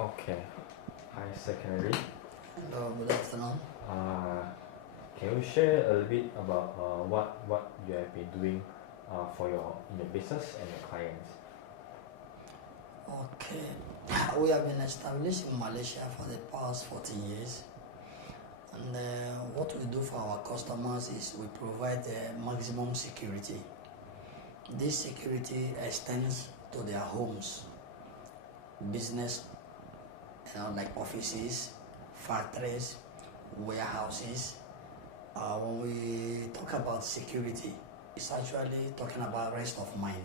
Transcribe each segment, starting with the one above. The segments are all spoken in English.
Okay. Hi, secondary. Hello, good afternoon. Uh, can you share a little bit about what you have been doing for your business and your clients? Okay, we have been established in Malaysia for the past 14 years, and what we do for our customers is we provide maximum security. This security extends to their homes, business, like offices, factories, warehouses. When we talk about security, it's actually talking about rest of mind.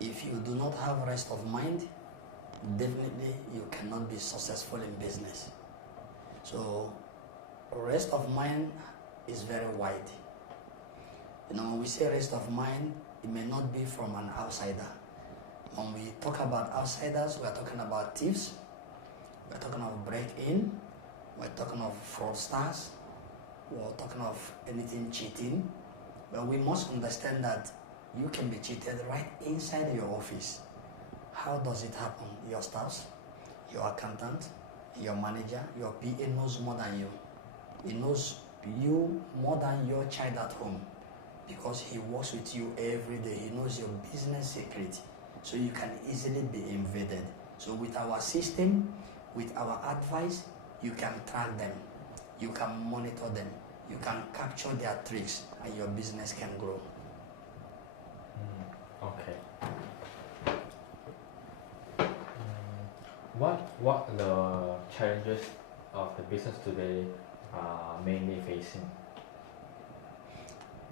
If you do not have rest of mind, definitely you cannot be successful in business. So rest of mind is very wide. When we say rest of mind, it may not be from an outsider. When we talk about outsiders, we are talking about thieves, we are talking of break-in, we are talking of fraudsters, we are talking of anything cheating. But we must understand that you can be cheated right inside your office. How does it happen? Your staff, your accountant, your manager, your PA knows more than you. He knows you more than your child at home because he works with you every day. He knows your business secret, so you can easily be invaded. So with our system, with our advice, you can track them, you can monitor them, you can capture their tricks, and your business can grow. Okay. What are the challenges of the business today are mainly facing?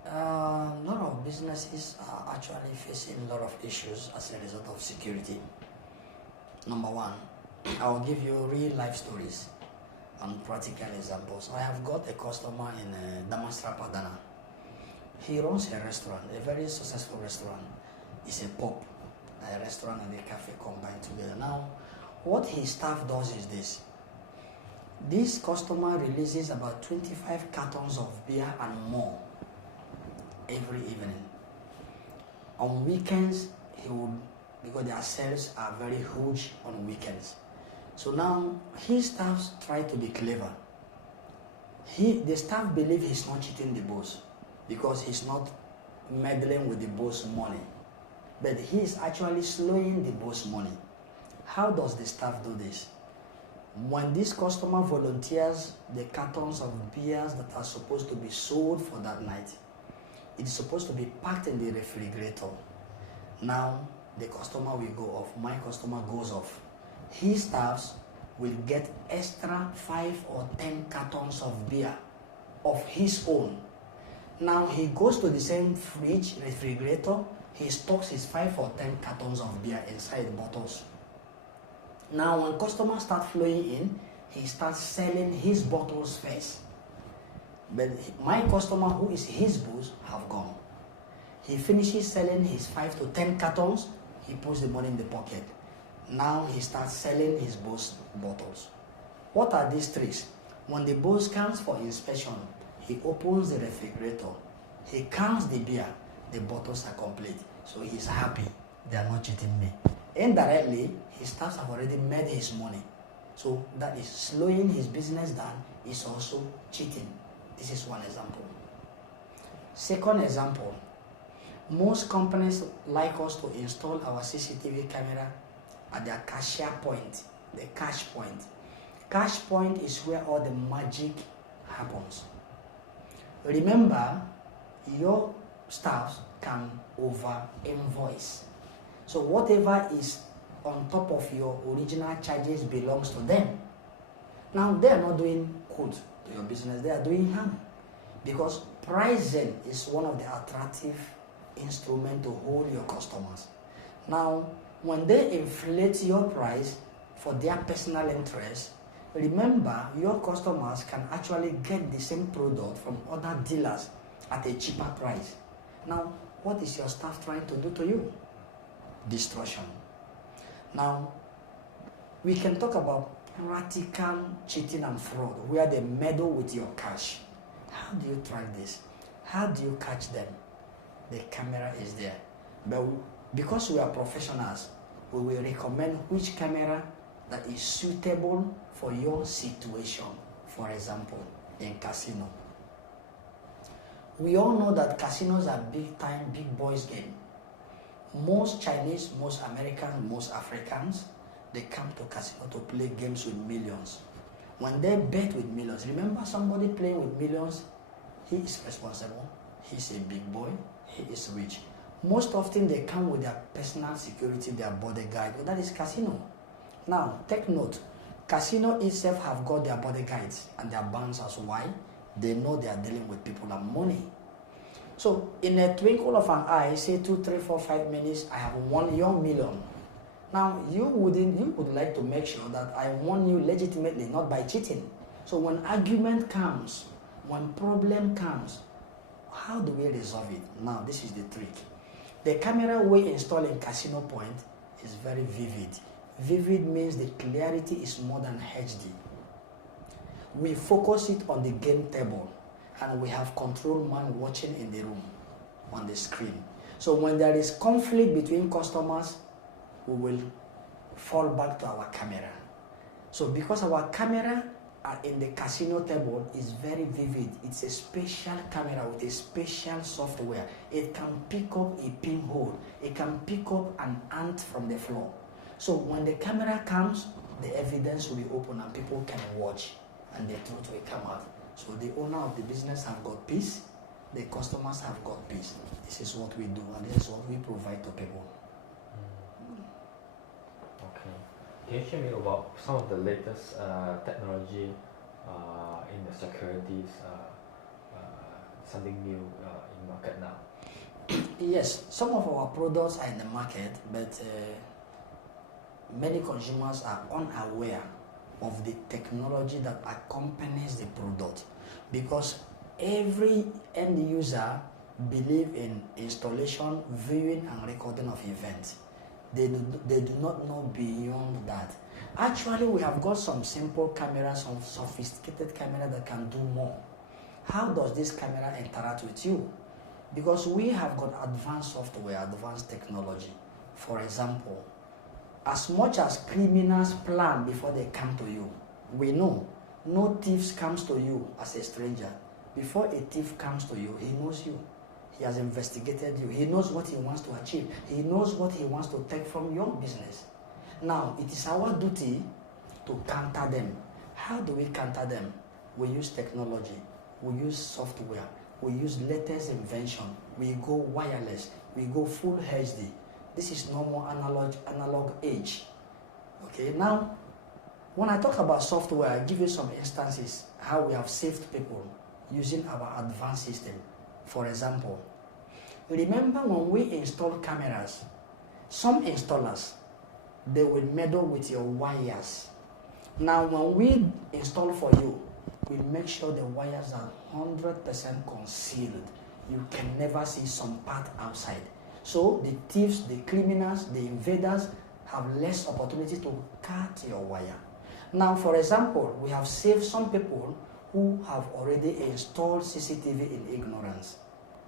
A lot of businesses are actually facing a lot of issues as a result of security. Number one, I will give you real life stories and practical examples. I have got a customer in Damastra Padana. He runs a restaurant, a very successful restaurant. It's a pub, a restaurant and a cafe combined together. Now, what his staff does is this. This customer releases about 25 cartons of beer and more every evening. On weekends, he would, because their sales are very huge on weekends. So now, his staff try to be clever. The staff believe he's not cheating the boss because he's not meddling with the boss money. But he is actually slowing the boss money. How does the staff do this? When this customer volunteers the cartons of beers that are supposed to be sold for that night, it's supposed to be packed in the refrigerator. Now, the customer will go off. My customer goes off. His staffs will get extra 5 or 10 cartons of beer of his own. Now, he goes to the same fridge, refrigerator, he stocks his 5 or 10 cartons of beer inside bottles. Now, when customers start flowing in, he starts selling his bottles first. But my customer, who is his boss, have gone. He finishes selling his 5 to 10 cartons, he puts the money in the pocket. Now he starts selling his boss bottles. What are these tricks? When the boss comes for inspection, he opens the refrigerator, he counts the beer, the bottles are complete. So he's happy, they are not cheating me. Indirectly, his staffs have already made his money. So that is slowing his business down, is also cheating. This is one example. Second example, most companies like us to install our CCTV camera at their cashier point, the cash point. Cash point is where all the magic happens. Remember, your staffs can over invoice. So whatever is on top of your original charges belongs to them. Now they are not doing good to your business, they are doing harm. Because pricing is one of the attractive instruments to hold your customers. Now, when they inflate your price for their personal interest, remember your customers can actually get the same product from other dealers at a cheaper price. Now, what is your staff trying to do to you? Destruction. Now, we can talk about practical cheating and fraud where they meddle with your cash. How do you track this? How do you catch them? The camera is there. But because we are professionals, we will recommend which camera that is suitable for your situation. For example, in casino. We all know that casinos are big time, big boys game. Most Chinese, most Americans, most Africans, they come to casino to play games with millions. When they bet with millions, remember somebody playing with millions, he is responsible, he's a big boy, he is rich. Most often they come with their personal security, their bodyguard, that is casino. Now, take note, casino itself have got their bodyguards and their bouncers. Why? They know they are dealing with people and money. So, in a twinkle of an eye, say 2, 3, 4, 5 minutes, I have won your million. Now, you would like to make sure that I won you legitimately, not by cheating. So when argument comes, when problem comes, how do we resolve it? Now, this is the trick. The camera we install in casino point is very vivid. Vivid means the clarity is more than HD. We focus it on the game table, and we have control man watching in the room, on the screen. So when there is conflict between customers, we will fall back to our camera. So because our camera are in the casino table is very vivid, it's a special camera with a special software. It can pick up a pinhole, it can pick up an ant from the floor. So when the camera comes, the evidence will be open and people can watch and the truth will come out. So the owner of the business have got peace, the customers have got peace. This is what we do and this is what we provide to people. Okay. Can you share me about some of the latest technology in the securities, something new in market now? Yes, some of our products are in the market, but many consumers are unaware of the technology that accompanies the product, because every end user believe in installation, viewing and recording of events. They do not know beyond that. Actually, we have got some simple cameras, some sophisticated camera that can do more. How does this camera interact with you? Because we have got advanced software, advanced technology. For example, as much as criminals plan before they come to you, we know no thief comes to you as a stranger. Before a thief comes to you, he knows you. He has investigated you. He knows what he wants to achieve. He knows what he wants to take from your business. Now, it is our duty to counter them. How do we counter them? We use technology. We use software. We use latest invention. We go wireless. We go full HD. This is no more analog age. Okay, now, when I talk about software, I give you some instances how we have saved people using our advanced system. For example, remember when we install cameras, some installers, they will meddle with your wires. Now when we install for you, we make sure the wires are 100% concealed. You can never see some part outside. So the thieves, the criminals, the invaders have less opportunity to cut your wire. Now for example, we have saved some people who have already installed CCTV in ignorance.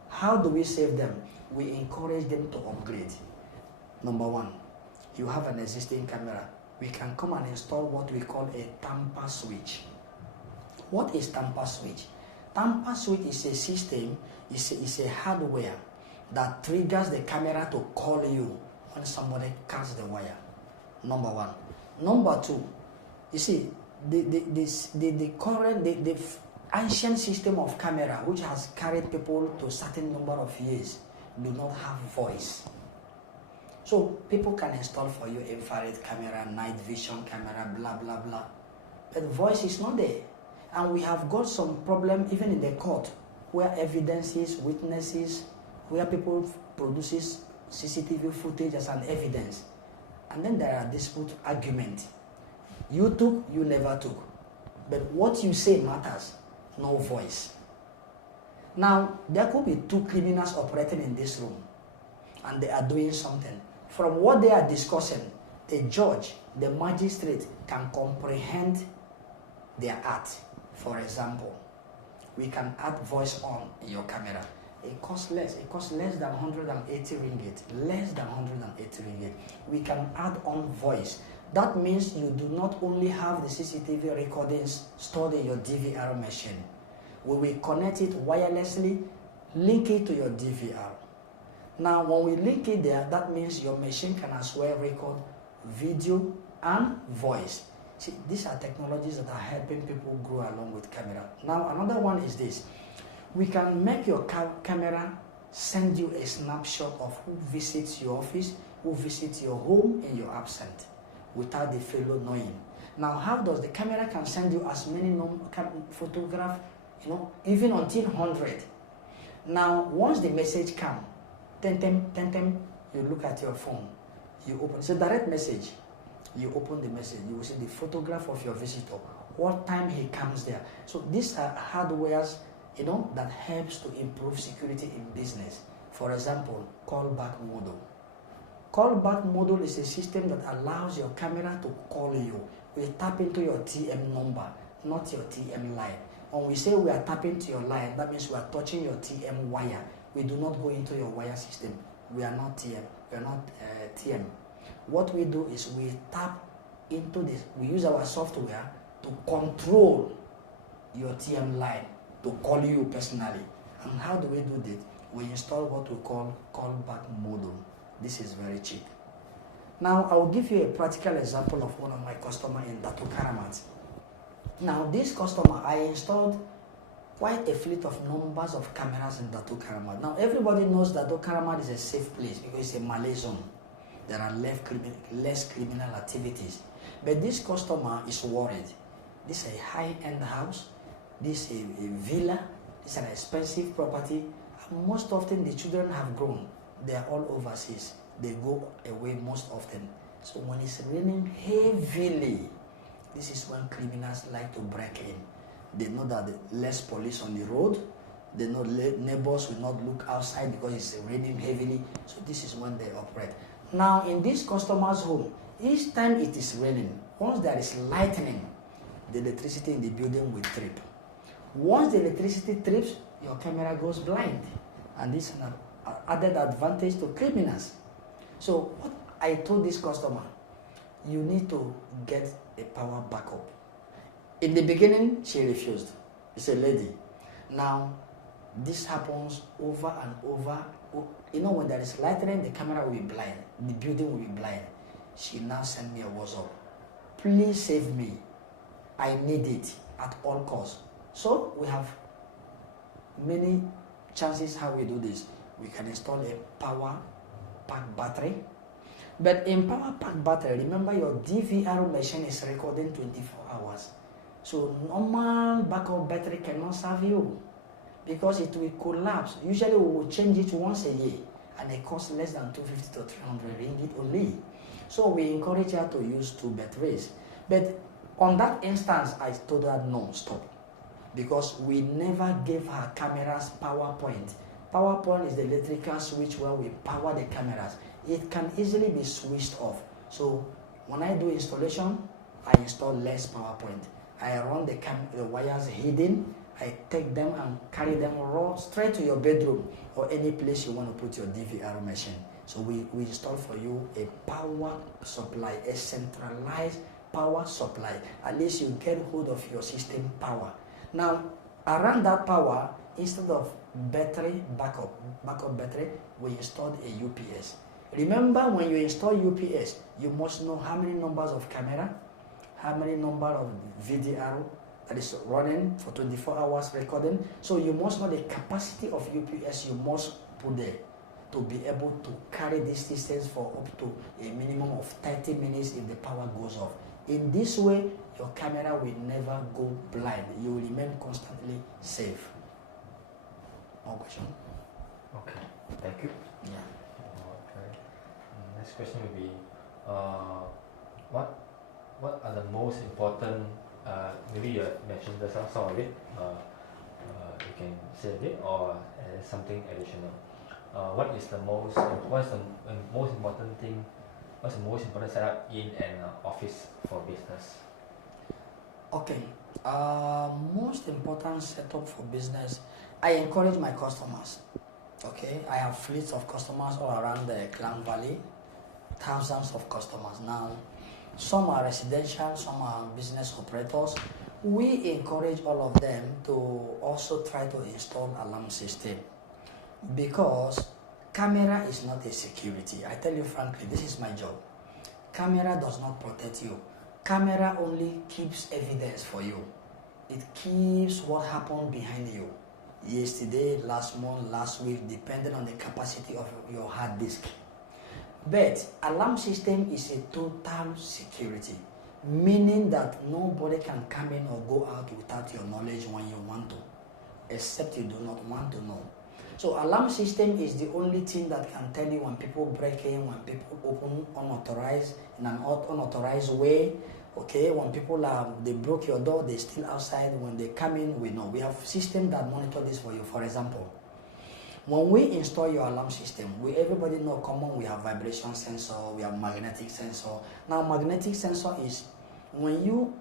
How do we save them? We encourage them to upgrade. Number one, you have an existing camera. We can come and install what we call a tamper switch. What is tamper switch? Tamper switch is a system, is a hardware that triggers the camera to call you when somebody cuts the wire. Number one. Number two, you see, the ancient system of camera, which has carried people to a certain number of years, do not have voice. So people can install for you infrared camera, night vision camera, blah blah blah, but voice is not there. And we have got some problem even in the court, where evidences, witnesses, where people produces CCTV footage as an evidence, and then there are dispute argument. You took, you never took. But what you say matters, no voice. Now, there could be two criminals operating in this room, and they are doing something. From what they are discussing, the judge, the magistrate can comprehend their act. For example, we can add voice on in your camera. It costs less. It costs less than 180 ringgit. Less than 180 ringgit. We can add on voice. That means you do not only have the CCTV recordings stored in your DVR machine. We will connect it wirelessly, link it to your DVR. Now, when we link it there, that means your machine can as well record video and voice. See, these are technologies that are helping people grow along with camera. Now, another one is this. We can make your camera send you a snapshot of who visits your office, who visits your home in your absence, without the fellow knowing. Now, how does the camera can send you as many photographs, even until 100. Now, once the message comes, you look at your phone, you open, it's a direct message. You open the message, you will see the photograph of your visitor, what time he comes there. So these are hardwares, that helps to improve security in business. For example, callback model. Callback model is a system that allows your camera to call you. We tap into your TM number, not your TM line. When we say we are tapping to your line, that means we are touching your TM wire. We do not go into your wire system. We are not TM. We are not TM. What we do is we tap into this. We use our software to control your TM line, to call you personally. And how do we do that? We install what we call callback module. This is very cheap. Now, I will give you a practical example of one of my customers in Datu Karamat. Now, this customer, I installed quite a fleet of numbers of cameras in Datu Karamat. Now, everybody knows that Datu Karamat is a safe place because it's a Malay zone. There are less criminal activities. But this customer is worried. This is a high-end house. This is a villa. It's an expensive property. And most often, the children have grown. They are all overseas. They go away most often. So when it's raining heavily, this is when criminals like to break in. They know that less police on the road. They know neighbors will not look outside because it's raining heavily. So this is when they operate. Now, in this customer's home, each time it is raining, once there is lightning, the electricity in the building will trip. Once the electricity trips, your camera goes blind. And this is an added advantage to criminals. So what I told this customer, you need to get a power backup. In the beginning, she refused. It's a lady. Now, this happens over and over. When there is lightning, the camera will be blind. The building will be blind. She now sent me a WhatsApp. Please save me. I need it at all costs. So we have many chances how we do this. We can install a power pack battery. But in power pack battery, remember your DVR machine is recording 24 hours. So normal backup battery cannot serve you because it will collapse. Usually we will change it once a year and it costs less than 250 to 300 ringgit only. So we encourage her to use 2 batteries. But on that instance, I told her no, stop. Because we never gave her cameras power point. Power point is the electrical switch where we power the cameras. It can easily be switched off. So when I do installation, I install less power point. I run the wires hidden. I take them and carry them straight to your bedroom or any place you want to put your DVR machine. So we install for you a power supply, a centralized power supply. At least you get hold of your system power. Now, around that power, instead of backup battery, we installed a UPS. Remember, when you install UPS, you must know how many numbers of camera, how many number of VDR that is running for 24 hours recording. So you must know the capacity of UPS you must put there to be able to carry this distance for up to a minimum of 30 minutes if the power goes off. In this way, your camera will never go blind. You will remain constantly safe. More question? Okay, thank you. Yeah. Okay. Next question will be, what are the most important? Maybe you mentioned some of it. You can say a bit or something additional. What's the most important thing? What's the most important setup in an office for business? Okay. Most important setup for business. I encourage my customers. Okay, I have fleets of customers all around the Klang Valley, thousands of customers. Now, Some are residential, some are business operators. We encourage all of them to also try to install alarm system, because camera is not a security. I tell you frankly, this is my job. Camera does not protect you. Camera only keeps evidence for you. It keeps what happened behind you. Yesterday, last month, last week, depending on the capacity of your hard disk. But alarm system is a total security, meaning that nobody can come in or go out without your knowledge when you want to, except you do not want to know. So alarm system is the only thing that can tell you when people break in, when people open unauthorized in an unauthorized way. Okay, when people they broke your door, they're still outside. When they come in, we know. We have system that monitor this for you. For example, when we install your alarm system, everybody know common, we have vibration sensor, we have magnetic sensor. Now magnetic sensor is when you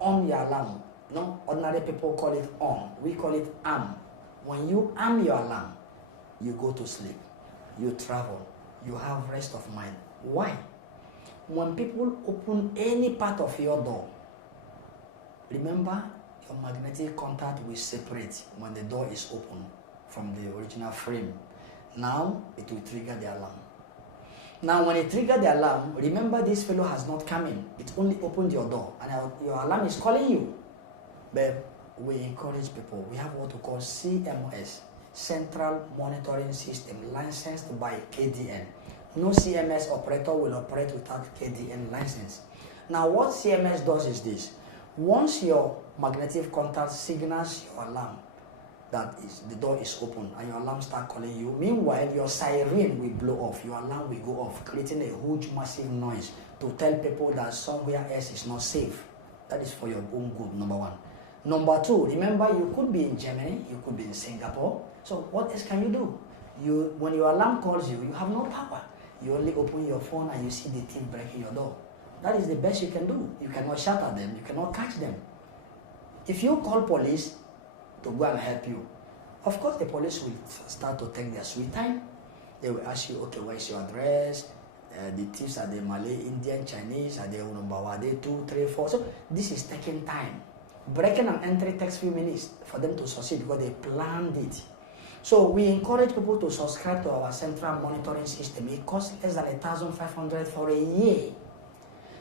on your alarm. No, ordinary people call it on. We call it arm. When you arm your alarm, you go to sleep, you travel, you have rest of mind. Why? When people open any part of your door, remember your magnetic contact will separate when the door is open from the original frame. Now it will trigger the alarm. Now when it triggers the alarm, remember this fellow has not come in. It only opened your door and your alarm is calling you. But we encourage people. We have what we call CMS, Central Monitoring System, licensed by KDN. No CMS operator will operate without KDN license. Now what CMS does is this. Once your magnetic contact signals your alarm that the door is open and your alarm start calling you, meanwhile your siren will blow off, your alarm will go off, creating a huge massive noise to tell people that somewhere else is not safe. That is for your own good, number one. Number two, remember you could be in Germany, you could be in Singapore. So what else can you do? When your alarm calls you, you have no power. You only open your phone and you see the thief breaking your door. That is the best you can do. You cannot shout at them, you cannot catch them. If you call police to go and help you, of course the police will start to take their sweet time. They will ask you, okay, where is your address? The thieves are the Malay, Indian, Chinese, are they Are they 2, 3, 4? So this is taking time. Breaking and entry takes few minutes for them to succeed because they planned it. So we encourage people to subscribe to our central monitoring system. It costs less than 1,500 for a year.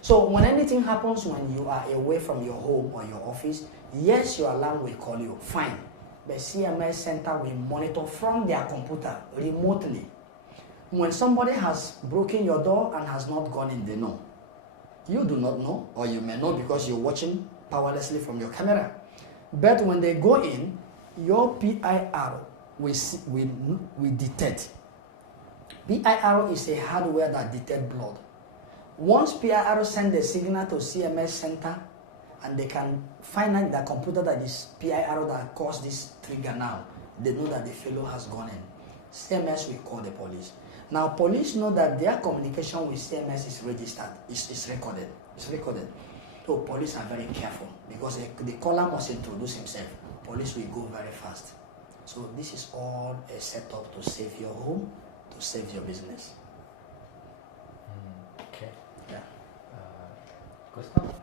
So when anything happens when you are away from your home or your office, yes, your alarm will call you, fine. The CMS center will monitor from their computer remotely. When somebody has broken your door and has not gone in, they know. You do not know, or you may know because you're watching powerlessly from your camera. But when they go in, your PIR will detect. PIR is a hardware that detects blood. Once PIR sends a signal to CMS center, and they can find out the computer that is PIR that caused this trigger now, they know that the fellow has gone in. CMS will call the police. Now police know that their communication with CMS is registered, it's recorded. It's recorded. So police are very careful because the caller must introduce himself. Police will go very fast. So this is all a setup to save your home, to save your business. Okay. Yeah. Good stuff.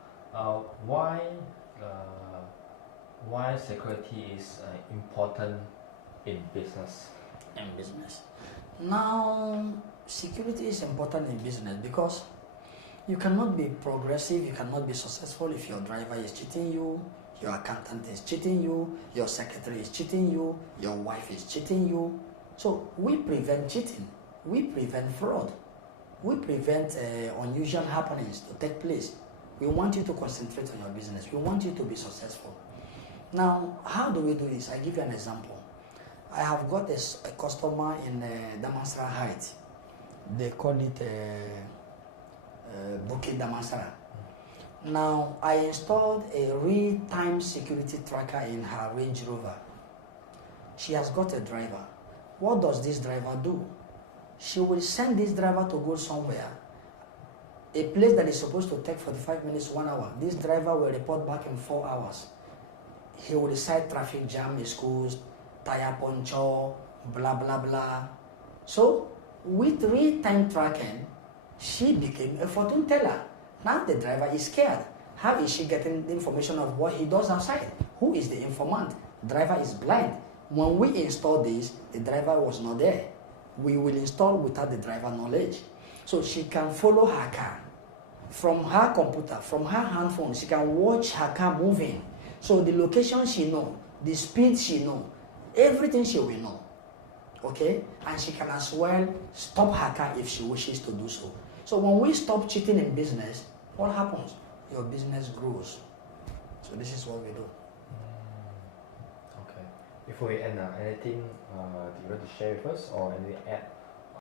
Why security is important in business? In business. Now, security is important in business because you cannot be progressive, you cannot be successful if your driver is cheating you, your accountant is cheating you, your secretary is cheating you, your wife is cheating you. So we prevent cheating, we prevent fraud, we prevent unusual happenings to take place. We want you to concentrate on your business, we want you to be successful. Now, how do we do this? I give you an example. I have got a customer in Damansara Heights. They call it Bukit Damansara. Now, I installed a real-time security tracker in her Range Rover. She has got a driver. What does this driver do? She will send this driver to go somewhere, a place that is supposed to take 45 minutes, 1 hour. This driver will report back in 4 hours. He will decide traffic jam, schools, tire puncture, blah, blah, blah. So, with real-time tracking, she became a fortune teller. Now the driver is scared. How is she getting the information of what he does outside? Who is the informant? Driver is blind. When we install this, the driver was not there. We will install without the driver knowledge. So she can follow her car. From her computer, from her handphone, she can watch her car moving. So the location she know, the speed she know, everything she will know. Okay? And she can as well stop her car if she wishes to do so. So when we stop cheating in business, what happens? Your business grows. So this is what we do. Okay. Before we end, anything do you want to share with us or anything add